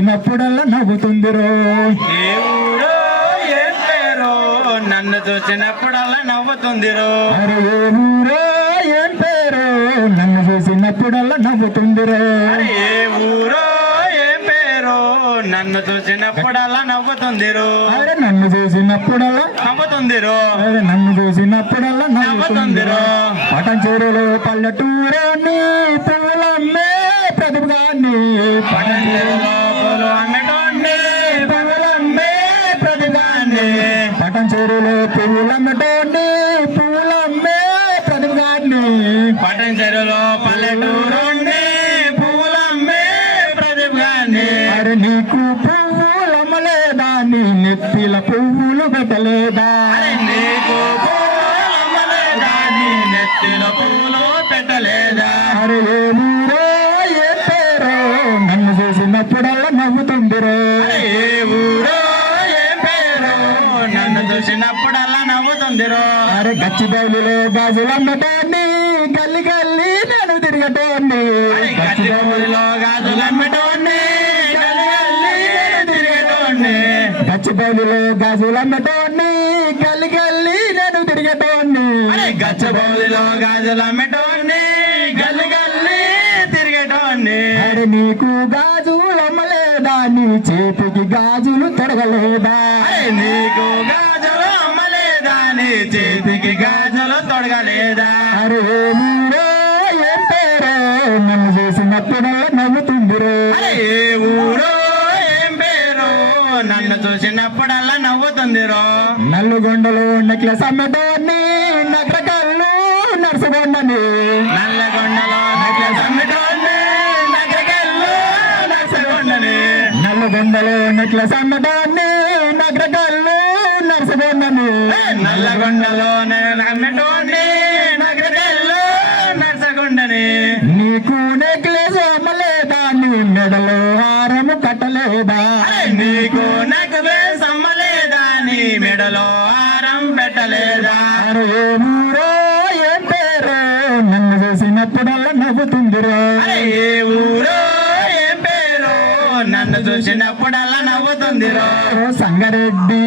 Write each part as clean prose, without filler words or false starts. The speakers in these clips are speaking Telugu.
చూసినప్పుడల్లా నవ్వుతుందిరో. ఏ ఊరో ఏం పేరో నన్ను చూసినప్పుడల్లా నవ్వుతుందిరో. అరే ఏ ఊరో ఏం పేరో నన్ను చూసినప్పుడల్లా నవ్వుతుందిరో. ఏ ఊరో ఏం పేరో నన్ను చూసినప్పుడల్లా నవ్వుతుందిరో. అరే నన్ను చూసినప్పుడల్లా నవ్వుతుందిరో. అరే నన్ను చూసినప్పుడల్లా నవ్వుతుందిరో. పటంచేరులో పల్లెటూరాన్ని పువ్వులమ్మే ప్రతిభగాన్ని. పటంచెరులో పూలు అమ్మటోన్ని పువ్వులమ్మే ప్రతిభాన్ని. పటంచేరులో పువ్వులమ్మటోన్ని పువ్వులమ్మే ప్రతిభగాన్ని. పటంచెరులో పల్లెటూరుండి పువ్వులమ్మే ప్రతిభాన్ని. అరే నీకు పువ్వులమ్మలేదా నీ నెత్తిల పువ్వులు పెట్టలేదా. అరే నీకు పువ్వులమ్మలేదా నీ నెత్తిలో పూలు పెట్టలేదా. అరే ఏ ఊరో ఏ పేరో నన్ను చూసినప్పుడల్లా నవ్వుతుందిరో. అరే ఏ ఊరో ఏం పేరో నన్ను చూసినప్పుడల్లా నవ్వుతుందిరో. అరే గచ్చిబౌలిలో గాజులమ్మటాన్ని గల్లి గల్లి నేను తిరగటోన్ని. గచ్చిబౌలిలో గాజులమ్మటోన్ని గల్లి గల్లి నేను తిరిగేటోన్ని. గచ్చిబౌలిలో గాజులమ్మటోన్ని గల్లి గల్లి నేను తిరగటోన్ని. గచ్చిబౌలిలో గాజులమ్మటోన్ని గల్లి గల్లి తిరిగేటోన్ని. అరే నీకు గాజులమ్మలేదా నీ చేతికి గాజులు తొడగలేదా. అరే నీకు గాజులు అమ్మలేదా నీ చేతికి గాజులు తొడగలేదా. అరే ఏ ఊరో ఏం పేరో నన్ను చూసినప్పుడల్లా నవ్వుతుందిరో. అరే ఏ ఊరో ఏం పేరో నన్ను చూసినప్పుడల్లా నవ్వుతుందిరో. నల్లుగొండలో necklace అమ్మటోన్ని Nagarakallu నర్సగొండని. నల్లగొండలో necklace అమ్మటోన్ని Nagarakallu నర్సగొండని. నల్లుగొండలో necklace అమ్మటాన్ని Nagarakallu నర్సగొండని. నల్లగొండలో అమ్మటోన్ని Nagarakallu నర్సగొండని. నీకు నెక్లెస్ అమ్మలేదా నీ మెడలో హారము కట్టలేదా. అరే నీకు నెక్లెస్ అమ్మలేదా నీ మెడలో హారం పెట్టలేదా. అరే ఏ ఊరో ఏం పేరో నన్ను చూసినప్పుడల్లా నవ్వుతుందిరో. అరే ఏ ఊరో ఏం పేరో నన్ను చూసినప్పుడల్లా నవ్వుతుందిరో. సంగారెడ్డి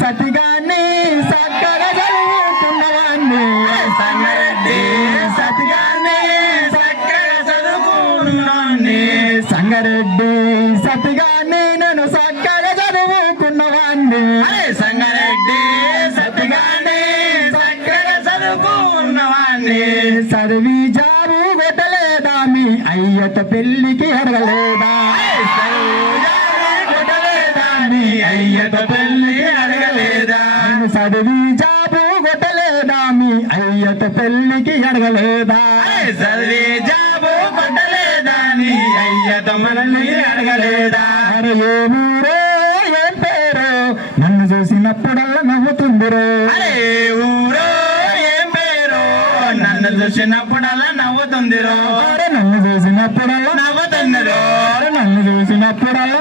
సతిగాన్ని చక్కగా చదువుకున్నవాన్ని. సంగారెడ్డి సతిగాన్ని చక్కగా చదువుకున్నాన్ని. సంగారెడ్డి సతిగాన్ని నేను చక్కగా చదువుకున్నవాన్ని. అరే సంగారెడ్డి సతిగాన్ని చక్కగా చదువుకున్నవాన్ని. చదివి జాబు కొట్టలేదా మీ అయ్యత పెళ్లికి అడగలేదా. కొట్టలేదా నీ అయ్యతో పెళ్లి అడగలేదా. నేను చదివి జాబు కొట్టలేదా మీ అయ్యత పెళ్లికి అడగలేదా. చదివి జాబు కొట్టలేదా నీ అయ్యతో మనల్ని అడగలేదా. అరే ఏ ఊరో ఏం పేరో నన్ను చూసినప్పుడల్లా నవ్వుతుందిరో. అరే ఏ ఊరో ఏం పేరో నన్ను చూసినప్పుడల్లా నవ్వుతుందిరో. అరే నన్ను చూసినప్పుడల్లా నవ్వుతుందిరో. అరే నన్ను చూసినప్పుడల్లా